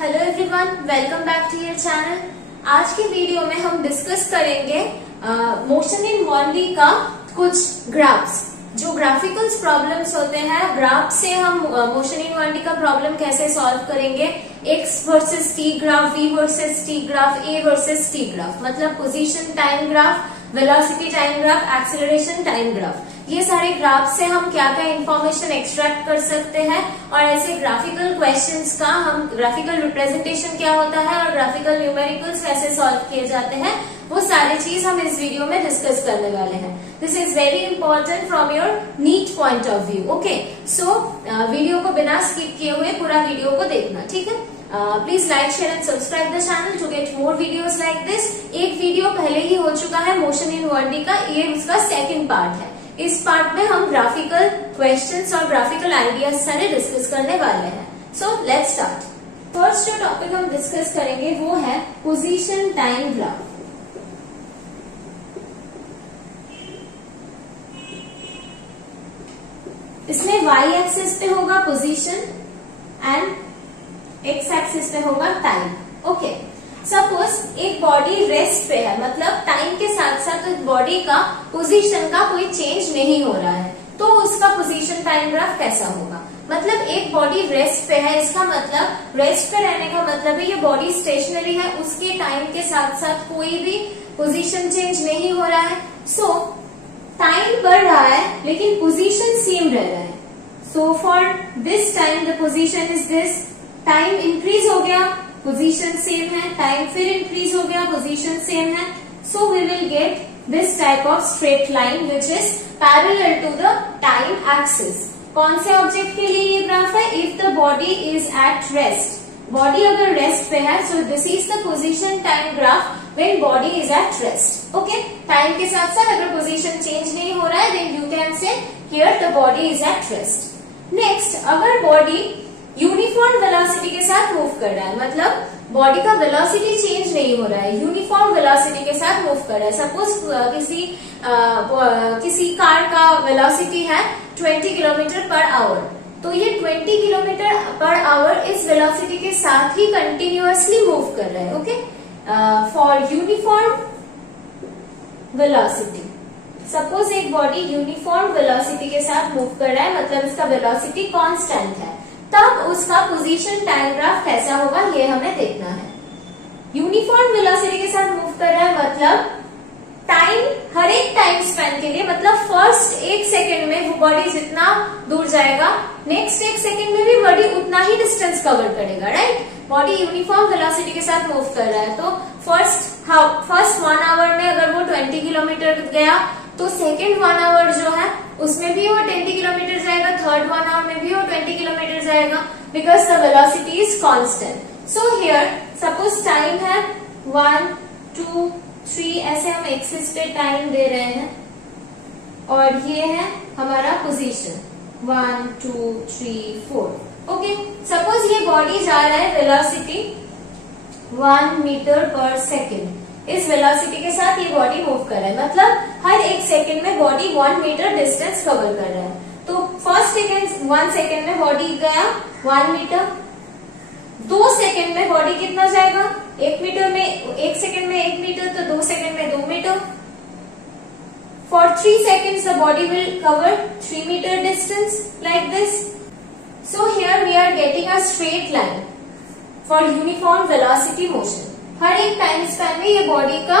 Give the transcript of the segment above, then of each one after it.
Hello everyone, welcome back to your channel. आज की video में हम डिस्कस करेंगे मोशन इन 1D का कुछ ग्राफ्स। जो ग्राफिकल्स प्रॉब्लम्स होते हैं, ग्राफ से हम मोशन इन 1D का प्रॉब्लम कैसे सॉल्व करेंगे। X versus T graph, V versus T graph, A versus T graph, मतलब position time graph, velocity time graph, acceleration time graph. ये सारे ग्राफ से हम क्या क्या इंफॉर्मेशन एक्सट्रैक्ट कर सकते हैं और ऐसे ग्राफिकल क्वेश्चंस का हम ग्राफिकल रिप्रेजेंटेशन क्या होता है और ग्राफिकल न्यूमेरिकल्स कैसे सॉल्व किए जाते हैं, वो सारी चीज हम इस वीडियो में डिस्कस करने वाले हैं। This is very important from your NEET point of view. Okay, so video को बिना स्किप किए हुए पूरा वीडियो को देखना, ठीक है। Please like, share and subscribe the channel to get more videos like this. एक वीडियो पहले ही हो चुका है मोशन इन 1D का, ये उसका सेकेंड पार्ट है। इस पार्ट में हम ग्राफिकल क्वेश्चंस और ग्राफिकल आइडियाज सारे डिस्कस करने वाले हैं। So let's start. फर्स्ट जो टॉपिक हम डिस्कस करेंगे वो है पोजीशन टाइम ग्राफ। इसमें y एक्सिस पे होगा पोजीशन एंड x एक्सिस पे होगा टाइम। ओके, सपोज एक बॉडी रेस्ट पे है, मतलब टाइम के साथ साथ उस बॉडी का पोजीशन का कोई चेंज नहीं हो रहा है, तो उसका पोजीशन टाइम ग्राफ कैसा होगा। मतलब एक बॉडी रेस्ट पे है, इसका मतलब रेस्ट पे रहने का मतलब है ये बॉडी स्टेशनरी है, उसके टाइम के साथ साथ कोई भी पोजीशन चेंज नहीं हो रहा है। सो टाइम बढ़ रहा है लेकिन पोजीशन सेम रह रहा है। So for this time the position is this, time increase हो गया, पोजीशन सेम है, टाइम फिर इंक्रीज हो गया, पोजीशन सेम है। So we will get this type of straight line which is parallel to the time axis. कौन से object के लिए ये ग्राफ है? If the body is at rest, body अगर रेस्ट पे है, so this is the position time graph when body is at rest. Okay, time के साथ साथ अगर पोजीशन चेंज नहीं हो रहा है, then you can say here the body is at rest. Next, अगर बॉडी यूनिफॉर्म वेलोसिटी के साथ मूव कर रहा है, मतलब बॉडी का वेलोसिटी चेंज नहीं हो रहा है, यूनिफॉर्म वेलोसिटी के साथ मूव कर रहा है। सपोज किसी कार का वेलोसिटी है 20 किलोमीटर पर आवर, तो ये 20 किलोमीटर पर आवर इस वेलोसिटी के साथ ही कंटिन्यूअसली मूव कर रहा है। Okay, for uniform velocity, suppose एक बॉडी यूनिफॉर्म वेलोसिटी के साथ मूव कर रहा है, मतलब इसका वेलोसिटी कांस्टेंट है, तब उसका पोजीशन टाइम ग्राफ कैसा होगा ये हमें देखना है। यूनिफॉर्म वेलोसिटी के साथ मूव कर रहा है, मतलब टाइम हर एक टाइम स्पेन के लिए, मतलब फर्स्ट 1 सेकेंड में वो बॉडी जितना दूर जाएगा, नेक्स्ट 1 सेकेंड में भी बॉडी उतना ही डिस्टेंस कवर करेगा, राइट। बॉडी यूनिफॉर्म वेलोसिटी के साथ मूव कर रहा है, तो फर्स्ट 1 आवर में अगर वो 20 किलोमीटर गया, तो सेकेंड 1 आवर जो है उसमें भी वो 20 किलोमीटर जाएगा, थर्ड 1 आवर में भी वो 20 किलोमीटर जाएगा, because the velocity is constant. So here suppose time है 1, 2, 3, ऐसे हम एक्सिस पे टाइम दे रहे हैं, और ये है हमारा पोजीशन 1, 2, 3, 4। ओके, सपोज ये बॉडी जा रहा है वेलोसिटी 1 मीटर पर सेकेंड, इस वेलोसिटी के साथ ये बॉडी मूव कर रहा है, मतलब हर 1 सेकेंड में बॉडी 1 मीटर डिस्टेंस कवर कर रहा है। तो फर्स्ट 1 सेकेंड में बॉडी गया 1 मीटर, 2 सेकेंड में बॉडी कितना जाएगा, 1 मीटर में, 1 सेकेंड में 1 मीटर, तो 2 सेकेंड में 2 metre. For 3 seconds the body will cover 3 meter distance like this. So here we are getting a straight line for uniform velocity motion. हर एक time span में ये बॉडी का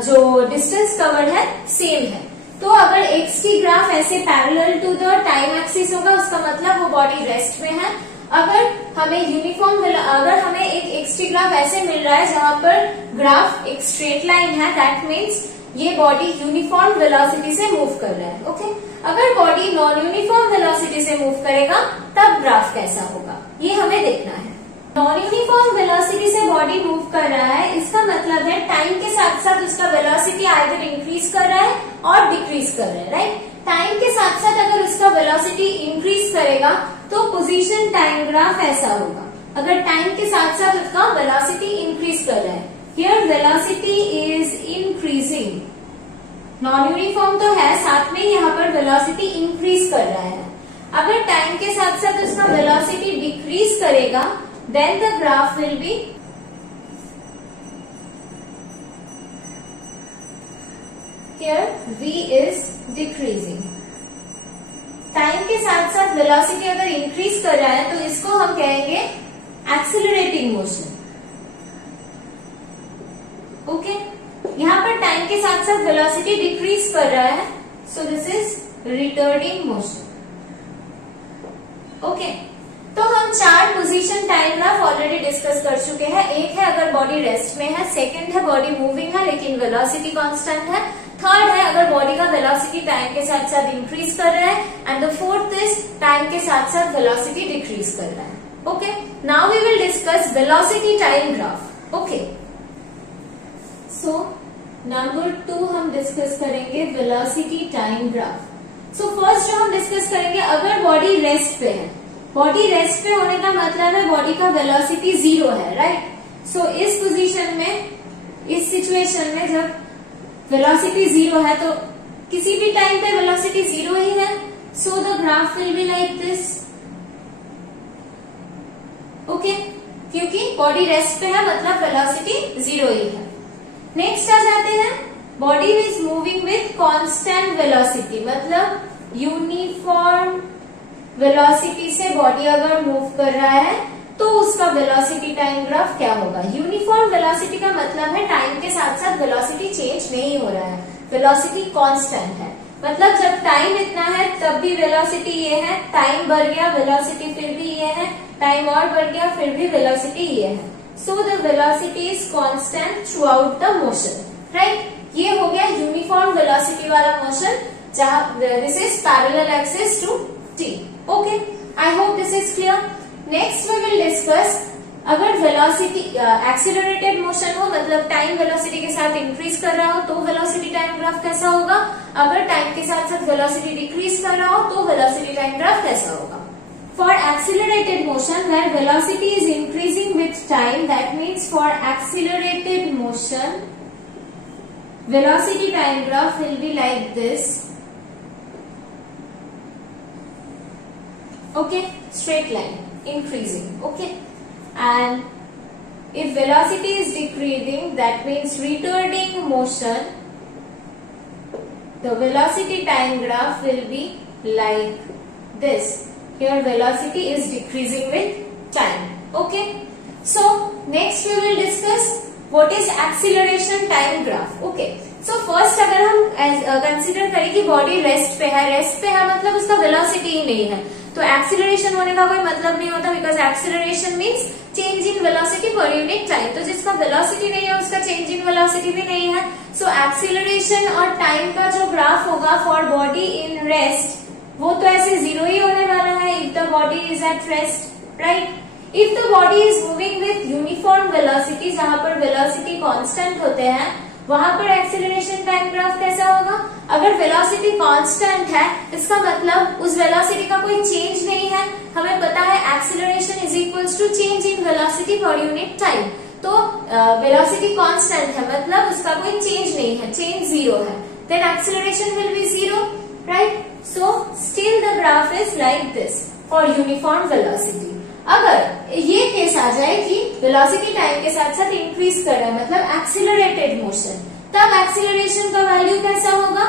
जो डिस्टेंस कवर्ड है same है। तो अगर एक्स टी ग्राफ ऐसे parallel to the time axis होगा, उसका मतलब वो बॉडी रेस्ट में है। अगर हमें एक एक्स टी ग्राफ ऐसे मिल रहा है जहां पर ग्राफ एक स्ट्रेट लाइन है, दैट मीन्स ये बॉडी यूनिफॉर्म वेलोसिटी से मूव कर रहा है। ओके, अगर बॉडी नॉन यूनिफॉर्म वेलोसिटी से मूव करेगा तब ग्राफ कैसा होगा ये हमें देखना है। नॉन यूनिफॉर्म वेलोसिटी से बॉडी मूव कर रहा है, इसका मतलब है टाइम के साथ साथ उसका वेलोसिटी आइदर इंक्रीज कर रहा है और डिक्रीज कर रहा है, राइट। टाइम के साथ साथ अगर उसका वेलोसिटी इंक्रीज करेगा तो पोजीशन टाइम ग्राफ ऐसा होगा। अगर टाइम के साथ साथ उसका वेलोसिटी इंक्रीज कर रहा है, here velocity is increasing, non uniform तो है, साथ में यहाँ पर वेलोसिटी इंक्रीज कर रहा है। अगर टाइम के साथ साथ उसका वेलोसिटी डिक्रीज करेगा then the graph will be here v is decreasing. Time के साथ साथ वेलोसिटी अगर इंक्रीज कर रहा है तो इसको हम कहेंगे एक्सीलरेटिंग मोशन. ओके, यहाँ पर टाइम के साथ साथ वेलोसिटी डिक्रीज कर रहा है, so this is retarding motion. Okay, तो हम 4 position time graph already discuss कर चुके हैं. एक है अगर बॉडी रेस्ट में है, सेकंड है बॉडी मूविंग है लेकिन वेलोसिटी कांस्टेंट है, थर्ड है अगर बॉडी का वेलोसिटी टाइम के साथ साथ इंक्रीज कर रहा है, and the fourth is time के साथ साथ वेलोसिटी डिक्रीज कर रहा है. Okay, now we will discuss velocity time graph. Okay, so number 2 हम डिस्कस करेंगे velocity time graph. So first जो हम डिस्कस करेंगे, अगर बॉडी रेस्ट पे है, बॉडी रेस्ट पे होने का मतलब है बॉडी का वेलोसिटी 0 है, राइट. सो इस पोजीशन में, इस सिचुएशन में जब वेलोसिटी 0 है तो किसी भी टाइम पे वेलोसिटी 0 ही है, so the graph will be like this. Okay, क्योंकि बॉडी रेस्ट पे है मतलब वेलोसिटी 0 ही है. नेक्स्ट आ जाते हैं, body is moving with constant velocity, मतलब यूनिफॉर्म वेलोसिटी से बॉडी अगर मूव कर रहा है तो उसका वेलोसिटी टाइम ग्राफ क्या होगा. यूनिफॉर्म वेलोसिटी का मतलब है टाइम के साथ साथ वेलोसिटी चेंज नहीं हो रहा है, वेलोसिटी कांस्टेंट है. मतलब जब टाइम इतना है तब भी वेलोसिटी ये है, टाइम बढ़ गया वेलोसिटी फिर भी ये है, टाइम और बढ़ गया फिर भी वेलोसिटी ये है. So the velocity is constant throughout the motion, right. ये हो गया यूनिफॉर्म वेलोसिटी वाला मोशन, जहां this is parallel axis to t. Okay, I hope this is clear. Next we will discuss, अगर वेलोसिटी एक्सीलरेटेड मोशन हो मतलब time velocity के साथ इंक्रीज कर रहा हो तो वेलोसिटी टाइम ग्राफ कैसा होगा, अगर टाइम के साथ साथ वेलोसिटी डिक्रीज कर रहा हो तो वेलोसिटी टाइम ग्राफ कैसा होगा. For accelerated motion where velocity is increasing with time, that means for accelerated motion velocity time graph will be like this. Okay, straight line increasing. Okay, and if velocity is decreasing, that means retarding motion, the velocity time graph will be like this. Here velocity is decreasing with time. Okay, so next we will discuss what is acceleration time graph. Okay, so first अगर हम consider करें कि body rest पे है मतलब उसका velocity ही नहीं है, तो एक्सीलरेशन होने का कोई मतलब नहीं होता, because acceleration means change in velocity per unit time. तो जिसका वेलोसिटी नहीं है उसका चेंज इन वेलोसिटी भी नहीं है. सो एक्सीलरेशन और टाइम का जो ग्राफ होगा फॉर बॉडी इन रेस्ट वो तो ऐसे 0 ही होने वाला है if the body is at rest, right. If the body is moving with uniform velocity, जहां पर वेलोसिटी कांस्टेंट होते हैं, वहां पर एक्सीलरेशन टाइम ग्राफ कैसा होगा. अगर वेलोसिटी कांस्टेंट है इसका मतलब उस वेलोसिटी का कोई चेंज नहीं है. हमें पता है acceleration is equals to change in velocity per unit time. तो वेलोसिटी कांस्टेंट है मतलब उसका कोई चेंज नहीं है, चेंज 0 है, then acceleration will be 0, right. So still the graph is like this for uniform velocity. अगर ये केस आ जाए कि वेलोसिटी टाइम के साथ साथ इंक्रीज कर रहा है मतलब एक्सीलरेटेड मोशन, तब एक्सीलरेशन का वैल्यू कैसा होगा.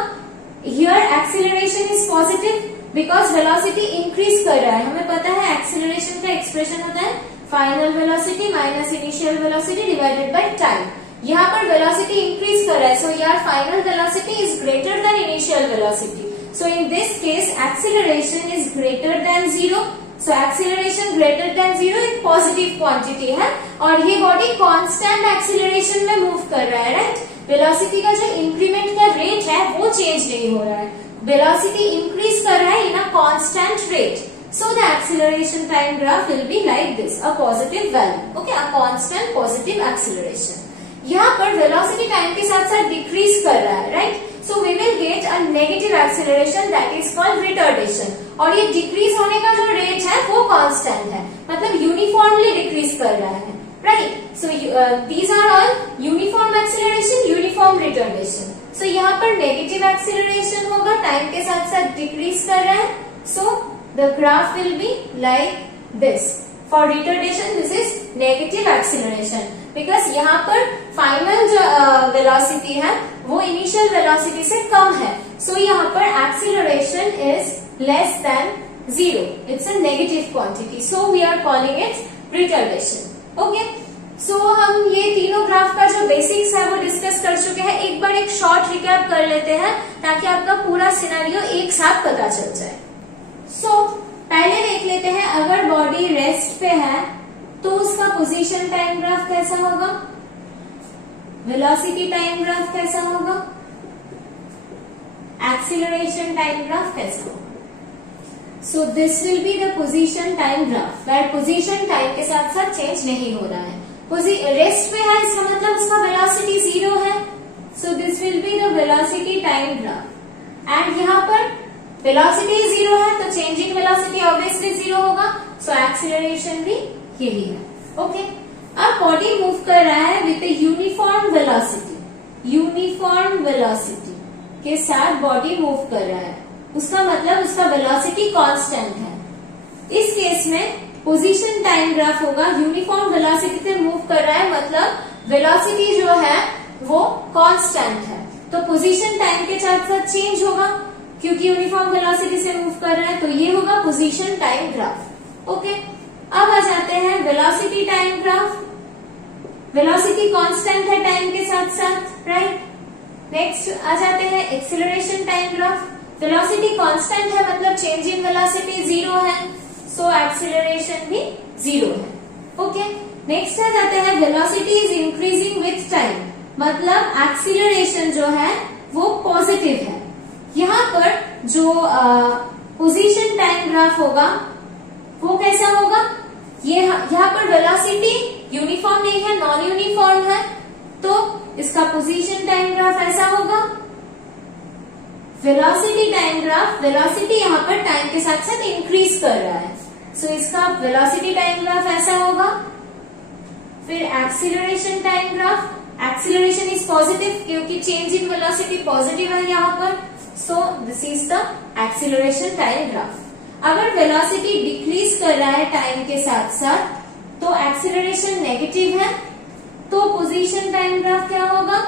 Here acceleration is positive because velocity increase कर रहा है. हमें पता है एक्सीलरेशन का एक्सप्रेशन होता है final velocity minus initial velocity divided by time. यहाँ पर वेलोसिटी इंक्रीज कर रहा है, सो यार final velocity is greater than initial velocity. So in this case acceleration is greater than 0. So acceleration greater than 0 एक पॉजिटिव क्वांटिटी है और ये बॉडी कांस्टेंट एक्सीलरेशन में मूव कर रहा है, राइट. वेलोसिटी का जो इंक्रीमेंट का रेट है वो चेंज नहीं हो रहा है, वेलोसिटी इंक्रीज कर रहा है in a constant rate. So the acceleration time graph will be like this, a positive value. Okay, a constant positive acceleration. यहाँ पर वेलोसिटी टाइम के साथ साथ डिक्रीज कर रहा है, right. So we will get a negative acceleration that is called retardation. और ये डिक्रीज होने का जो रेट है वो कांस्टेंट है, मतलब यूनिफॉर्मली डिक्रीज कर रहा है, right. So these are all uniform acceleration, uniform retardation. So यहाँ पर नेगेटिव एक्सीलरेशन होगा, टाइम के साथ साथ डिक्रीज कर रहा है. So the graph will be like this for retardation this is negative acceleration, because यहाँ पर फाइनल जो वेलोसिटी है वो इनिशियल वेलोसिटी से कम है, सो यहाँ पर acceleration is less than 0. It's a negative quantity, so we are calling it retardation. Okay, so हम ये तीनों ग्राफ का जो बेसिक्स है वो डिस्कस कर चुके हैं. एक बार एक शॉर्ट रिकैप कर लेते हैं ताकि आपका पूरा सिनेरियो एक साथ पता चल जाए. सो पहले देख लेते हैं, अगर बॉडी रेस्ट पे है तो उसका पोजीशन टाइम ग्राफ कैसा होगा, वेलोसिटी टाइम ग्राफ कैसा होगा, एक्सीलरेशन टाइम ग्राफ कैसा होगा. So this will be the position time graph, where position time के साथ साथ चेंज नहीं हो रहा है. रेस्ट पे है इसका मतलब उसका वेलोसिटी 0 है, so this will be the velocity time graph. And यहाँ पर वेलोसिटी 0 है तो चेंज इन वेलोसिटी ऑब्वियसली 0 होगा, सो एक्सीलरेशन भी यही है. ओके, अब बॉडी मूव कर रहा है with uniform velocity, uniform velocity के साथ बॉडी मूव कर रहा है, उसका मतलब उसका वेलोसिटी कांस्टेंट है. इस केस में पोजीशन टाइम ग्राफ होगा, यूनिफॉर्म वेलोसिटी से मूव कर रहा है मतलब वेलोसिटी जो है वो कांस्टेंट है, तो पोजीशन टाइम के साथ साथ चेंज होगा क्योंकि यूनिफॉर्म वेलोसिटी से मूव कर रहा है, तो ये होगा पोजीशन टाइम ग्राफ. ओके, अब आ जाते हैं velocity time graph. Velocity constant है टाइम के साथ साथ, राइट. नेक्स्ट आ जाते हैं acceleration time graph. Velocity constant है मतलब चेंज इन वेलोसिटी 0 है, सो एक्सीलरेशन भी 0 है. ओके, नेक्स्ट आ जाते हैं velocity is increasing with time, मतलब एक्सीलरेशन जो है वो पॉजिटिव है. यहाँ पर जो पोजीशन टाइम ग्राफ होगा वो कैसा होगा, ये यहाँ पर वेलोसिटी यूनिफॉर्म नहीं है, नॉन यूनिफॉर्म है, तो इसका पोजीशन टाइम ग्राफ ऐसा होगा. वेलोसिटी टाइम ग्राफ, वेलोसिटी यहाँ पर टाइम के साथ साथ इंक्रीज कर रहा है, सो इसका वेलोसिटी टाइम ग्राफ ऐसा होगा. फिर acceleration time graph, acceleration is positive क्योंकि चेंज इन वेलोसिटी पॉजिटिव है यहाँ पर, सो this is the acceleration time graph. अगर वेलोसिटी डिक्रीज कर रहा है टाइम के साथ साथ तो एक्सीलरेशन नेगेटिव है, तो पोजीशन टाइम ग्राफ क्या होगा,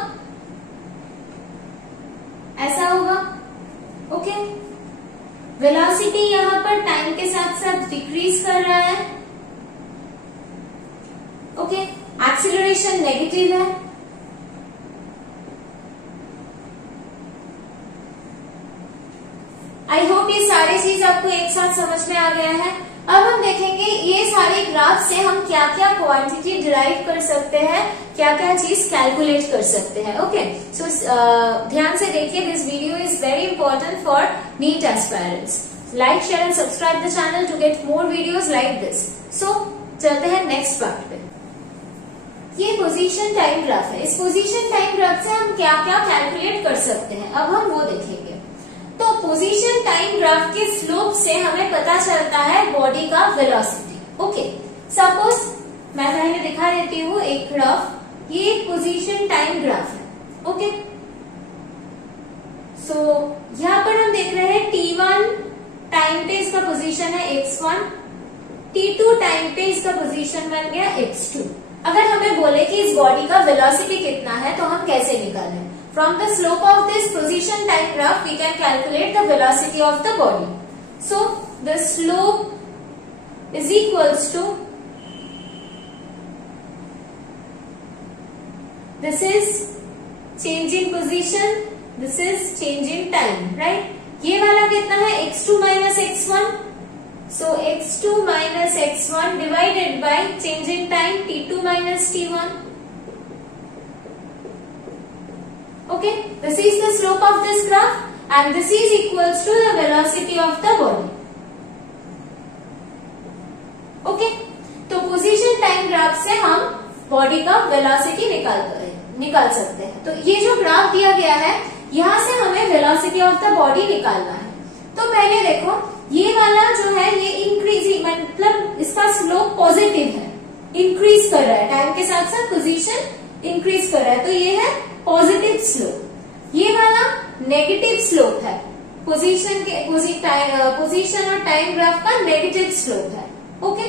ऐसा होगा. ओके, वेलोसिटी यहाँ पर टाइम के साथ साथ डिक्रीज कर रहा है. ओके, एक्सीलरेशन नेगेटिव है. आई होप ये सारी चीज आपको एक साथ समझ में आ गया है. अब हम देखेंगे ये सारे ग्राफ से हम क्या क्या क्वांटिटी डिराइव कर सकते हैं, क्या क्या चीज कैलकुलेट कर सकते हैं. ओके, सो ध्यान से देखिए, this video is very important for NEET aspirants. Like, share and subscribe the channel to get more videos like this. So चलते हैं नेक्स्ट पार्ट पे. ये पोजीशन टाइम ग्राफ है. इस पोजीशन टाइम ग्राफ से हम क्या क्या कैलकुलेट कर सकते हैं, अब हम वो देखेंगे. तो पोजीशन टाइम ग्राफ के स्लोप से हमें पता चलता है बॉडी का वेलोसिटी. ओके, सपोज मैं पहले दिखा देती हूँ एक ग्राफ. ये एक पोजीशन टाइम ग्राफ है. ओके, सो यहाँ पर हम देख रहे हैं T1 टाइम पे इसका पोजीशन है x1, T2 टाइम पे इसका पोजीशन बन गया x2. अगर हमें बोले कि इस बॉडी का वेलोसिटी कितना है तो हम कैसे निकालें. From the slope of this position time graph, we can calculate the velocity of the body. So, the slope is equals to, this is change in position, this is change in time, right? ये वाला कितना है, x2 minus x1. So, x2 minus x1 divided by change in time, t2 minus t1. Okay, this is the slope of this graph and this is equals to the velocity of the body. Okay, तो position time graph से हम body का velocity निकाल सकते हैं. तो ये जो ग्राफ दिया गया है यहाँ से हमें वेलोसिटी ऑफ द बॉडी निकालना है. तो पहले देखो, ये वाला जो है ये इंक्रीजिंग, मतलब इसका स्लोप पॉजिटिव है, इंक्रीज कर रहा है टाइम के साथ साथ, पोजीशन इंक्रीज कर रहा है, तो ये है पॉजिटिव स्लोप. ये वाला नेगेटिव स्लोप है, पोजीशन और टाइम ग्राफ का नेगेटिव स्लोप है. ओके,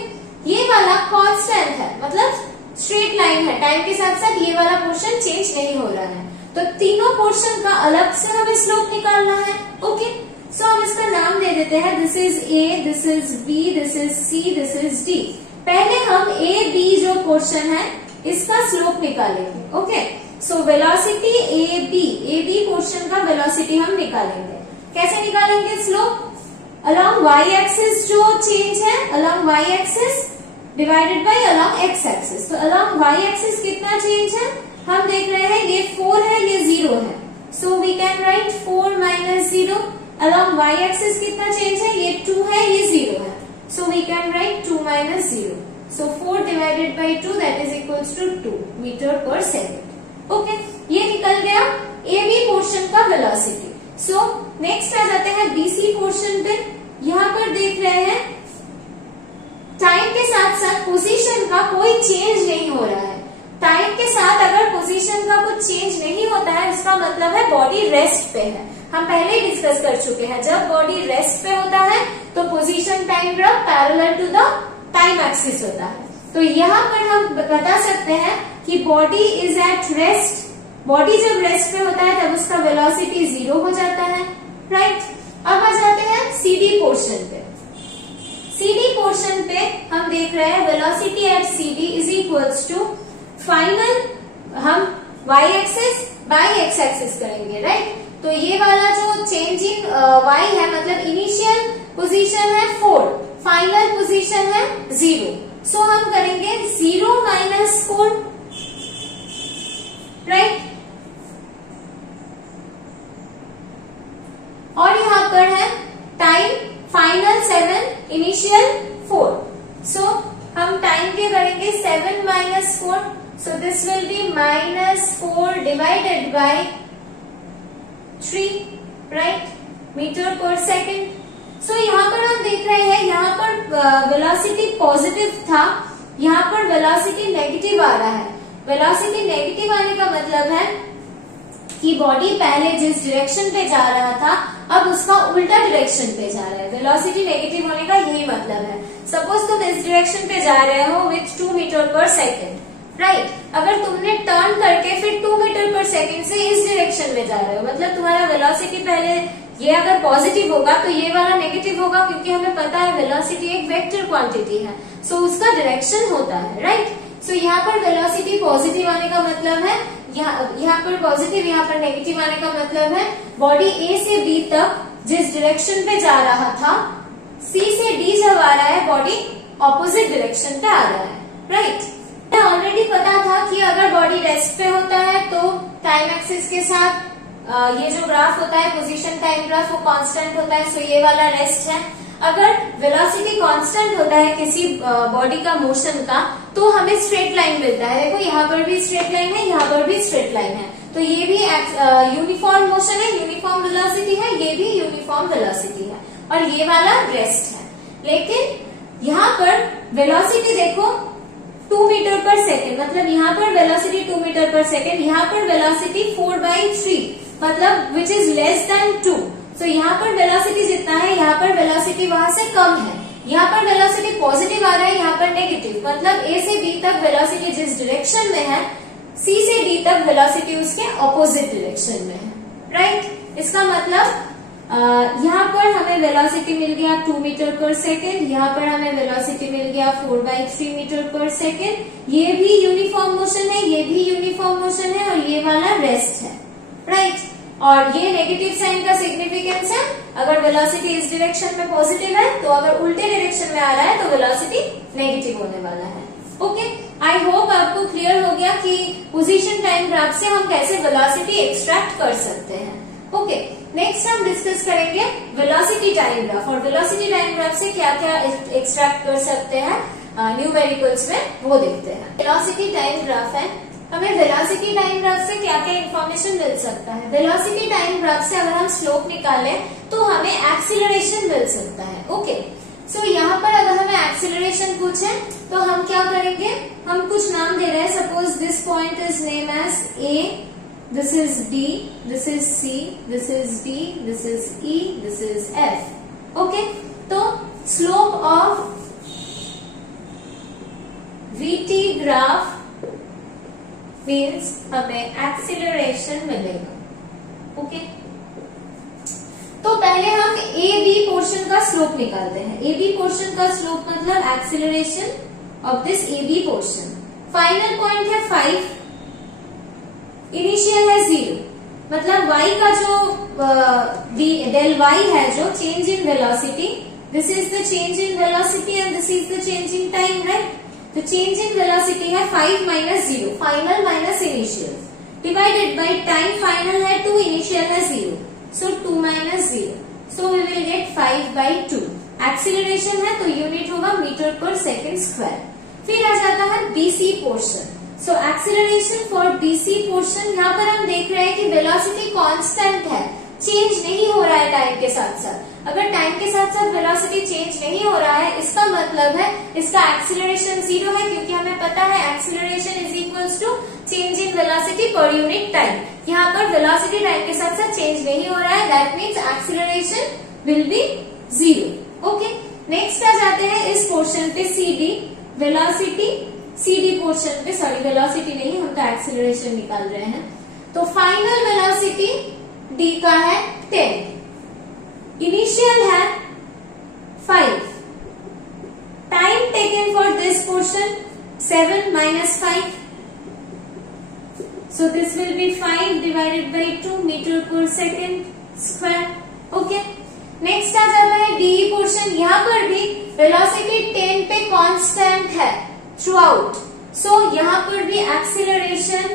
ये वाला कांस्टेंट है, मतलब स्ट्रेट लाइन है, टाइम के साथ साथ ये वाला पोर्शन चेंज नहीं हो रहा है। तो तीनों पोर्शन का अलग से हमें स्लोप निकालना है। ओके, सो हम इसका नाम दे देते हैं, this is A, this is B, this is C, this is D. पहले हम ए बी जो पोर्शन है इसका स्लोप निकालेंगे। Okay, so velocity A B portion का वेलोसिटी हम निकालेंगे। कैसे निकालेंगे स्लोप? अलॉन्ग वाई एक्सिस जो चेंज है, along Y axis divided by along X axis. तो अलॉन्ग वाई एक्सिस कितना चेंज है हम देख रहे हैं, ये 4 है, ये 0 है, so we can write 4 minus 0। Along Y axis कितना चेंज है, ये 2 है, ये 0 है, so we can write 2 minus 0। So 4 divided by 2 that is equals to 2 metre per second. Okay, ये निकल गया ए बी पोर्शन का वेलोसिटी। सो नेक्स्ट आ जाते हैं बीसी पोर्शन पे। यहाँ पर देख रहे हैं टाइम के साथ साथ पोजीशन का कोई चेंज नहीं हो रहा है। टाइम के साथ अगर पोजीशन का कुछ चेंज नहीं होता है इसका मतलब है बॉडी रेस्ट पे है। हम पहले ही डिस्कस कर चुके हैं, जब बॉडी रेस्ट पे होता है तो position time graph parallel to the time axis होता है। तो यहाँ पर हम बता सकते हैं कि body is at rest. Body जब रेस्ट पे होता है तब उसका वेलोसिटी 0 हो जाता है, राइट। अब आ जाते हैं सीडी पोर्शन पे। सीडी पोर्शन पे हम देख रहे हैं velocity at CD is equals to final, हम Y axis by X axis करेंगे, राइट। तो ये वाला जो चेंजिंग वाई है मतलब इनिशियल पोजीशन है 4, फाइनल पोजीशन है 0। सो हम करेंगे 0 माइनस 4, राइट। और यहाँ पर है टाइम फाइनल 7, इनिशियल 4। सो हम टाइम के करेंगे 7 minus 4, so this will be minus 4 divided by 3, right, metre per second. So यहाँ पर हम देख रहे हैं यहाँ पर वेलोसिटी पॉजिटिव था, यहाँ पर वेलोसिटी नेगेटिव आ रहा है। वेलोसिटी नेगेटिव आने का मतलब है कि बॉडी पहले जिस डायरेक्शन पे जा रहा था अब उसका उल्टा डायरेक्शन पे जा रहा है। वेलोसिटी नेगेटिव होने का यही मतलब है। सपोज तुम इस डायरेक्शन पे जा रहे हो with 2 metre per second, right. अगर तुमने टर्न करके फिर 2 मीटर पर सेकेंड से इस डायरेक्शन में जा रहे हो, मतलब तुम्हारा वेलोसिटी पहले ये अगर पॉजिटिव होगा तो ये वाला नेगेटिव होगा, क्योंकि हमें पता है वेलोसिटी एक वेक्टर क्वांटिटी है, सो उसका डायरेक्शन होता है, राइट। सो यहाँ पर वेलोसिटी पॉजिटिव आने का मतलब है, यहाँ पर पॉजिटिव, यहाँ पर नेगेटिव आने का मतलब है बॉडी ए से बी तक जिस डायरेक्शन पे जा रहा था, सी से डी जब आ रहा है बॉडी ऑपोजिट डायरेक्शन पे आ रहा है, राइट। ऑलरेडी पता था कि अगर बॉडी रेस्ट पे होता है तो टाइम एक्सिस के साथ ये जो ग्राफ होता है पोजीशन टाइम ग्राफ वो कांस्टेंट होता है, सो ये वाला रेस्ट है। अगर वेलोसिटी कांस्टेंट होता है किसी बॉडी का मोशन का तो हमें स्ट्रेट लाइन मिलता है। देखो यहाँ पर भी स्ट्रेट लाइन है, यहाँ पर भी स्ट्रेट लाइन है, तो ये भी यूनिफॉर्म मोशन है, यूनिफॉर्म वेलोसिटी है, ये भी यूनिफॉर्म वेलोसिटी है, और ये वाला रेस्ट है। लेकिन यहाँ पर वेलोसिटी देखो 2 मीटर पर सेकेंड, मतलब यहाँ पर वेलोसिटी 2 मीटर पर सेकेंड, यहाँ पर वेलोसिटी 4/3 मतलब विच इज लेस देन 2। सो यहाँ पर वेलोसिटी जितना है यहाँ पर वेलोसिटी वहां से कम है। यहाँ पर वेलोसिटी पॉजिटिव आ रहा है, यहाँ पर नेगेटिव, मतलब ए से बी तक वेलोसिटी जिस डायरेक्शन में है, सी से डी तक वेलोसिटी उसके ऑपोजिट डायरेक्शन में है, राइट। इसका मतलब यहाँ पर हमें वेलोसिटी मिल गया 2 मीटर पर सेकेंड, यहाँ पर हमें वेलोसिटी मिल गया 4/3 मीटर पर सेकेंड। ये भी यूनिफॉर्म मोशन है, ये भी यूनिफॉर्म मोशन है, और ये वाला रेस्ट है, राइट। और ये नेगेटिव साइन का सिग्निफिकेंस है, अगर वेलोसिटी इस डायरेक्शन में पॉजिटिव है तो अगर उल्टे डायरेक्शन में आ रहा है तो वेलोसिटी नेगेटिव होने वाला है। ओके, आई होप आपको क्लियर हो गया कि पोजीशन टाइम ग्राफ से हम कैसे वेलोसिटी एक्सट्रैक्ट कर सकते हैं। ओके, नेक्स्ट हम डिस्कस करेंगे वेलोसिटी टाइम ग्राफ, और वेलोसिटी टाइम ग्राफ से क्या क्या एक्सट्रैक्ट कर सकते हैं न्यूमेरिकल्स में, वो देखते हैं। वेलोसिटी टाइम ग्राफ है, हमें वेलोसिटी टाइम ग्राफ से क्या क्या इन्फॉर्मेशन मिल सकता है। वेलोसिटी टाइम ग्राफ से अगर हम स्लोप निकालें तो हमें एक्सीलरेशन मिल सकता है। ओके, सो यहाँ पर अगर हमें एक्सीलरेशन पूछे तो हम क्या करेंगे, हम कुछ नाम दे रहे हैं। Suppose this point is name as A, this is D, this is C, this is D, this is E, this is F. Okay, तो slope of VT graph means हमें एक्सीलरेशन मिलेगा। ओके, तो पहले हम ए बी पोर्शन का slope निकालते हैं। ए बी पोर्शन का स्लोप मतलब acceleration of this A B portion. Final point है 5, इनिशियल है 0, मतलब y का जो डेल y है, जो change in velocity, this is the change in velocity and this is the change in time, right. तो चेंज इन वेलोसिटी है 5 minus 0, final minus initial, divided by time. Final है 2, initial है 0, so 2 minus 0, so we will get 5/2। Acceleration है तो unit होगा metre per second square. फिर आ जाता है BC portion. So acceleration for BC portion, यहाँ पर हम देख रहे हैं कि वेलोसिटी कांस्टेंट है, चेंज नहीं हो रहा है टाइम के साथ साथ। अगर टाइम के साथ साथ वेलोसिटी चेंज नहीं हो रहा है, इसका मतलब है इसका एक्सीलरेशन 0 है, क्योंकि हमें पता है acceleration is equals to change in velocity per unit time. यहाँ पर वेलोसिटी टाइम के साथ साथ चेंज नहीं हो रहा है, that means acceleration will be 0। Okay, next आ जाते हैं इस पोर्शन पे CD, वेलोसिटी CD पोर्शन पे, सॉरी वेलोसिटी नहीं, हम तो एक्सीलरेशन निकाल रहे हैं। तो फाइनल वेलोसिटी D का है 10, इनिशियल है 5, time taken for this portion 7 minus 5, so this will be 5 divided by 2 metre per second square. Okay, next आ जाता है DE पोर्शन। यहाँ पर भी वेलोसिटी 10 पे कांस्टेंट है थ्रू आउट, सो यहाँ पर भी acceleration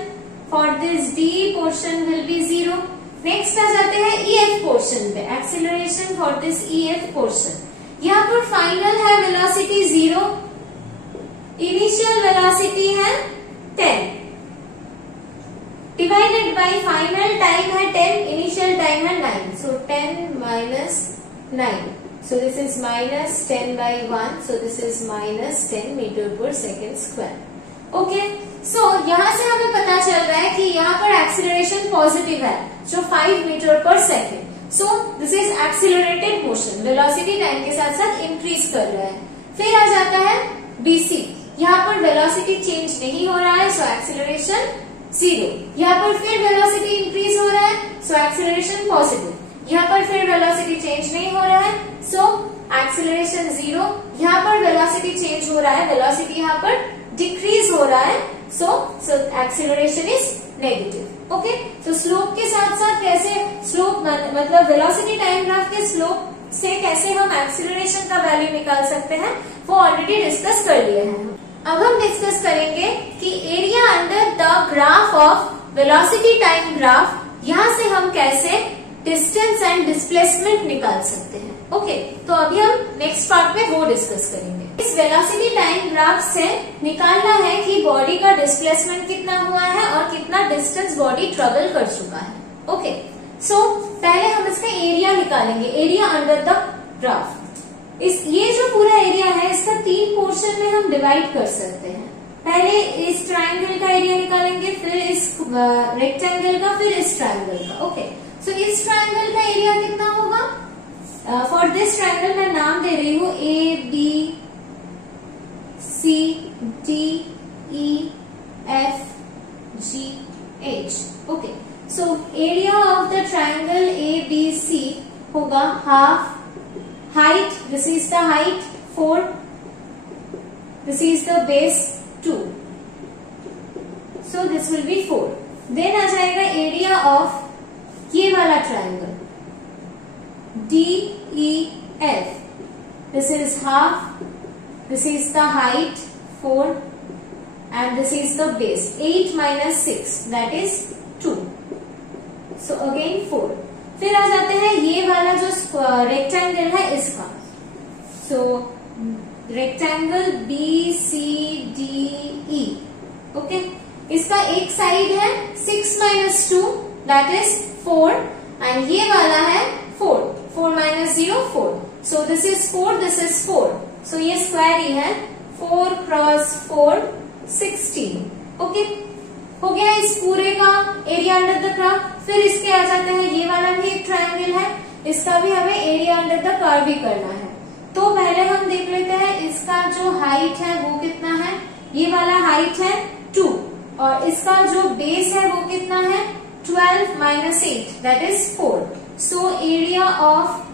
for this DE portion will be 0। Next आ जाते हैं EF पोर्शन पे, acceleration for this EF portion. यहाँ पर फाइनल है वेलोसिटी 0, इनिशियल वेलोसिटी है 10, डिवाइडेड बाय फाइनल टाइम है 10, इनिशियल टाइम है 9, सो 10 minus 9, so this is minus 10/1, so this is minus 10 metre per second square. Okay, सो यहाँ से हमें पता चल रहा है कि यहाँ पर एक्सीलरेशन पॉजिटिव है, जो 5 metre per second. So this is accelerated motion, velocity time के साथ साथ इंक्रीज कर रहा है। फिर आ जाता है BC, यहाँ पर वेलोसिटी चेंज नहीं हो रहा है, सो एक्सीलरेशन 0। यहाँ पर फिर वेलोसिटी इंक्रीज हो रहा है, सो एक्सीलरेशन पॉजिटिव। यहाँ पर फिर वेलोसिटी चेंज नहीं हो रहा है, सो एक्सीलरेशन 0। यहाँ पर वेलोसिटी चेंज हो रहा है, वेलोसिटी यहाँ पर डिक्रीज हो रहा है, सो एक्सीलरेशन इज नेगेटिव। ओके, तो स्लोप के साथ साथ कैसे स्लोप मतलब वेलोसिटी टाइम ग्राफ के स्लोप से कैसे हम एक्सीलरेशन का वैल्यू निकाल सकते हैं, वो ऑलरेडी डिस्कस कर लिए हैं। अब हम डिस्कस करेंगे कि area under the graph of velocity time graph, यहाँ से हम कैसे डिस्टेंस एंड डिस्प्लेसमेंट निकाल सकते हैं। ओके, तो अभी हम नेक्स्ट पार्ट में वो डिस्कस करेंगे। इस वेलोसिटी टाइम ग्राफ से निकालना है कि बॉडी का डिस्प्लेसमेंट कितना हुआ है और कितना डिस्टेंस बॉडी ट्रेवल कर चुका है। ओके, सो पहले हम इसका एरिया निकालेंगे, एरिया अंडर द ग्राफ। ये जो पूरा एरिया है इसका 3 पोर्शन में हम डिवाइड कर सकते हैं। पहले इस ट्राइंगल का एरिया निकालेंगे, फिर इस रेक्टेंगल का, फिर इस ट्राइंगल का। ओके, सो इस ट्राइंगल का एरिया कितना होगा? फॉर दिस ट्राइंगल मैं नाम दे रही हूँ ABCDEF GH। Okay, so area of the triangle ABC होगा half height, this is the height 4, this is the base 2, so this will be 4. Then आ जाएगा एरिया ऑफ ये वाला triangle DEF, this is half, this is the height 4 and this is the base 8 minus 6 that is 2, so again 4. फिर आ जाते हैं ये वाला जो rectangle है इसका, सो रेक्टेंगल BCDE। ओके, इसका एक साइड है 6 minus 2 that is 4 एंड ये वाला है 4 minus 0 4, so this is 4, this is 4, so ये स्क्वायर ही है, 4 क्रॉस 4 16। ओके, हो गया इस पूरे का एरिया अंडर द ग्राफ। फिर इसके आ जाते हैं ये वाला भी एक ट्राइंगल है, इसका भी हमें एरिया अंडर द कर्व भी करना है। तो पहले हम देख लेते हैं इसका जो हाइट है वो कितना है, ये वाला हाइट है 2 और इसका जो बेस है वो कितना है 12 minus 8 that is 4. So area of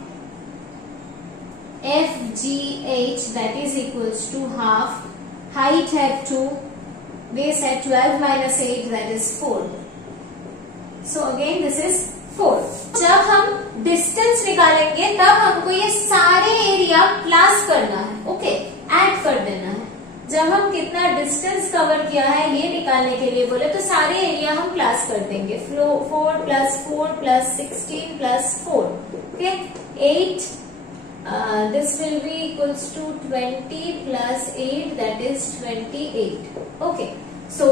FGH that is equals to half, height है 2, base है 12 minus 8 that is 4. So again this is 4. जब हम डिस्टेंस निकालेंगे तब हमको ये सारे एरिया प्लस करना है, ओके, ऐड कर देना है. जब हम कितना डिस्टेंस कवर किया है ये निकालने के लिए बोले तो सारे एरिया हम प्लस कर देंगे. 4 plus 4 plus 16 plus 4, okay, 8. This will be equals to 20 plus 8 that is 28. Okay. So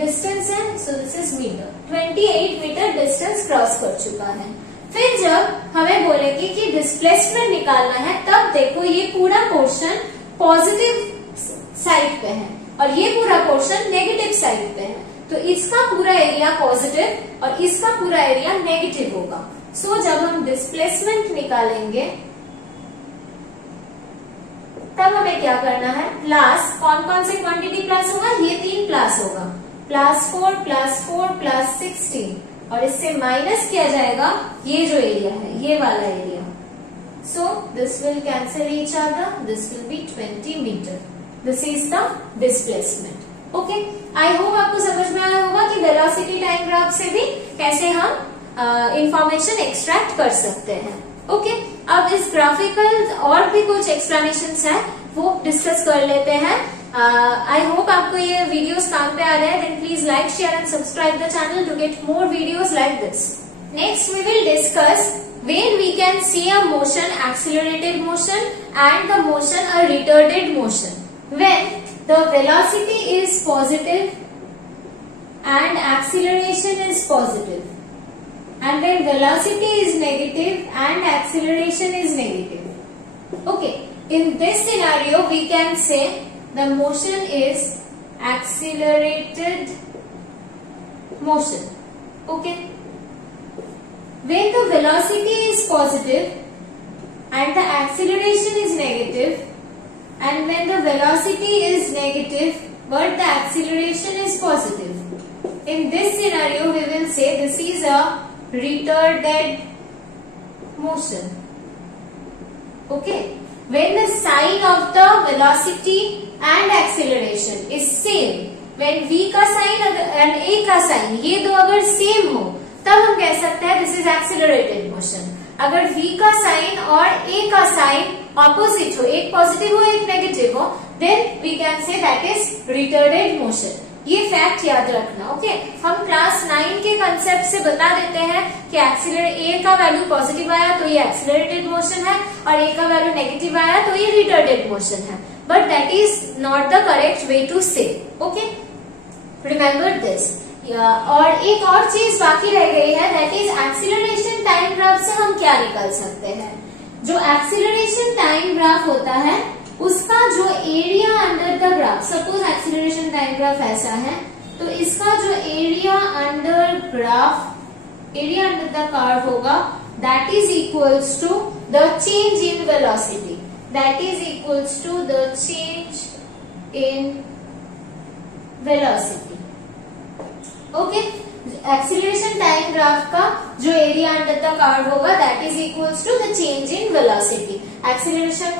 distance है, so this is meter. 28 metre distance cross कर चुका है. फिर जब हमें बोलेगी कि डिस्प्लेसमेंट निकालना है तब देखो ये पूरा पोर्शन पॉजिटिव साइड पे है और ये पूरा पोर्शन नेगेटिव साइड पे है. तो इसका पूरा एरिया पॉजिटिव और इसका पूरा एरिया नेगेटिव होगा. सो जब हम डिस्प्लेसमेंट निकालेंगे तब हमें क्या करना है, प्लस कौन कौन से क्वांटिटी प्लस होगा, ये 3 प्लस होगा, +4 +4 + 16 और इससे माइनस किया जाएगा ये जो एरिया है ये वाला area. So this will cancel each other, this will be 20 metre. This is the displacement. Okay, I hope आपको समझ में आया होगा कि वेलोसिटी टाइम ग्राफ से भी कैसे हम इंफॉर्मेशन एक्सट्रैक्ट कर सकते हैं. ओके, अब इस ग्राफिकल और भी कुछ एक्सप्लेनेशंस हैं वो डिस्कस कर लेते हैं. आई होप आपको ये वीडियोस काम पे आ रहे हैं. Then please like, share and subscribe the channel to get more videos like this. Next we will discuss when we can see a motion, accelerated motion and the motion a retarded motion. When the velocity is positive and acceleration is positive. And when velocity is negative and acceleration is negative. Okay, in this scenario we can say the motion is accelerated motion. Okay, when the velocity is positive and the acceleration is negative and when the velocity is negative but the acceleration is positive, in this scenario we will say this is a retarded motion. Okay, when the sign of the velocity and acceleration is same, when v का sign and a का sign ये दो अगर same हो तब हम कह सकते हैं दिस इज एक्सीलरेटेड मोशन. अगर v का साइन और a का साइन ऑपोजिट हो, एक पॉजिटिव हो एक नेगेटिव हो, then we can say that is retarded motion. ये फैक्ट याद रखना. ओके, हम क्लास 9 के कंसेप्ट से बता देते हैं कि ए का वैल्यू पॉजिटिव आया तो ये एक्सीलरेटेड मोशन है और ए का वैल्यू नेगेटिव आया तो ये रिटार्डेड मोशन है. But that is not the correct way to say. Okay, remember this. और एक और चीज बाकी रह गई है, that is acceleration time graph से हम क्या निकाल सकते हैं. जो एक्सीलरेशन टाइम ग्राफ होता है उसका जो area under the graph, suppose acceleration time graph ऐसा है तो इसका जो area under graph, area under the curve होगा that is equals to the change in velocity. That is equals to the change in velocity. Okay, acceleration time graph का जो area under the curve होगा that is equals to the change in velocity. Acceleration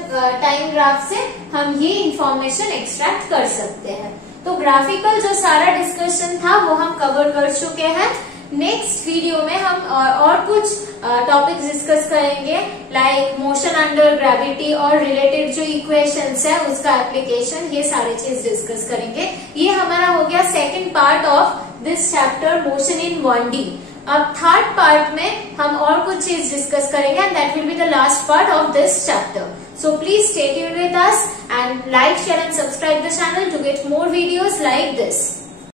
time graph से हम ये information extract कर सकते हैं. तो ग्राफिकल जो सारा डिस्कशन था वो हम कवर कर चुके हैं. नेक्स्ट वीडियो में हम और कुछ टॉपिक्स डिस्कस करेंगे लाइक मोशन अंडर ग्रेविटी और रिलेटेड जो इक्वेशंस है उसका एप्लीकेशन, ये सारी चीज डिस्कस करेंगे. ये हमारा हो गया second part of this chapter motion in 1D. अब थर्ड पार्ट में हम और कुछ चीज डिस्कस करेंगे and that will be the last part of this chapter. So please stay tuned with us and like, share and subscribe the channel to get more videos like this.